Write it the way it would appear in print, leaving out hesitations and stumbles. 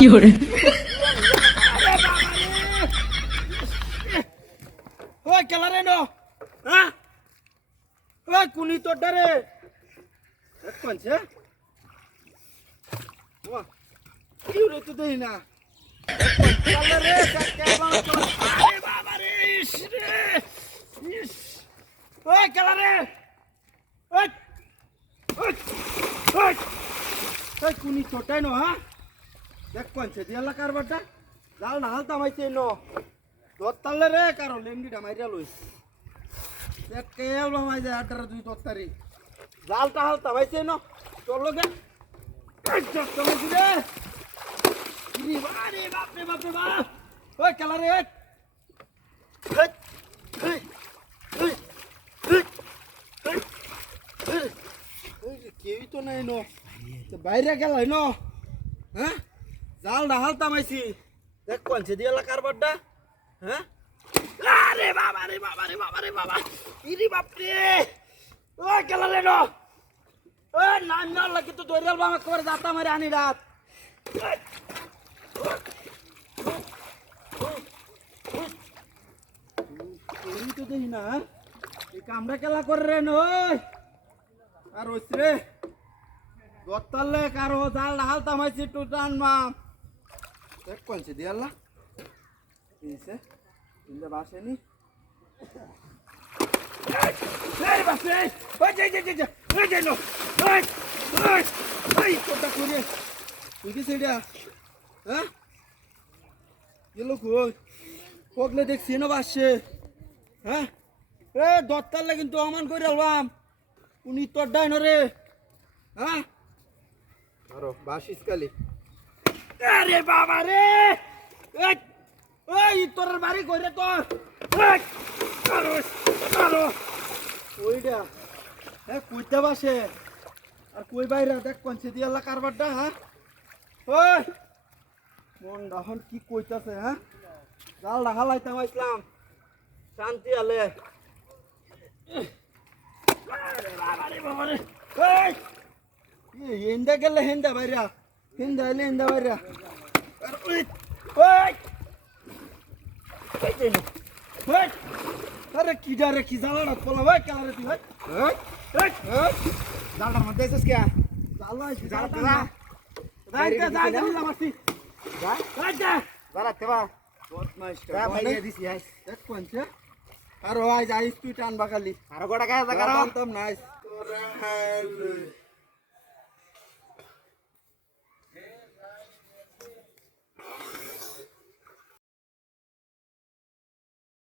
কি করে ওই কেলারে নো হ্যাঁ ওই কুনি তোরটা রে কোনছে ওয়া কি রে তুই দেই না কেলারে আরে বাবা রে ইস রে ইস ওই কেলারে ওই ওই ওই ওই কুনি তোরটাই নো হ্যাঁ দেখ কোনছে দিয়ালা কারবারটা জাল না হালতা মাইছে নো দত্তালে রে কারো লেঙ্গিটা মাইরা লইস এক কেল মাই যায় আটার দুই দত্তারি জালটা হালতা মাইছে নো তোর লগে দত্তা মাইছে রে ইরি বারে বাপ রে বাপ ওই কেলা রে কেউই তো নাই নো বাইরে গেল নো হ্যাঁ জালটা হালতা মাইছি দেখ কোনছে দিয়ালা কারবারটা হ্যাঁ আরে বাবা রে বাবা রে বাবা রে বাবা ইরি বাপ রে ও কেলা রে নো ও নাম না লাগি তো দইরাল বাবা করে দাতা মারে আনি রাত এই তো দেই না এই কামড়া কেলা করে রে নই আর ওইস রে গত্তালে কারো জাল হালতা মাইছি টু টান মা দেখ কোনছে দিয়ালা এইছে ইন্দা বাসেনি এই বাসে ওই যে ওই যে নো ওই কোটা করে তুই কি সেটা হ্যাঁ গেল কই পগলে দেখছি না বাসে হ্যাঁ এ দত্তালে কিন্তু অমান করে আলবাম উনি তোর ডাইন রে হ্যাঁ আরো বাসিস কালি আরে বাবা রে ওই তোর বাড়ি কইরে তোর আরো আরো ওইটা হ্যাঁ কইতে বাসে আর কই বাইরে দেখ কোনছে দিয়ালা কারবারটা হ্যাঁ ওই মন এখন কি কইতাছে হ্যাঁ জাল ঢাকা লাইতাম আসলাম শান্তি আলে হেন্দা গেলে হেন্দা বাইরা হেন্দা এলে হেন্দা বাইরা আরে কি ডারে কি জালাটা পোলা ভাই কেলারে তুই ভাই জালটার মধ্যে এসেছিস কে জালটা রাইতে যা গেলাম আসি রাইতে জালাতে বা বদমাইশটা বাইরে দিছি আইস দেখ কোনছে আর ওই যাইস তুই টান বাগালি আর গোটা গায় জায়গা রাম তম নাইস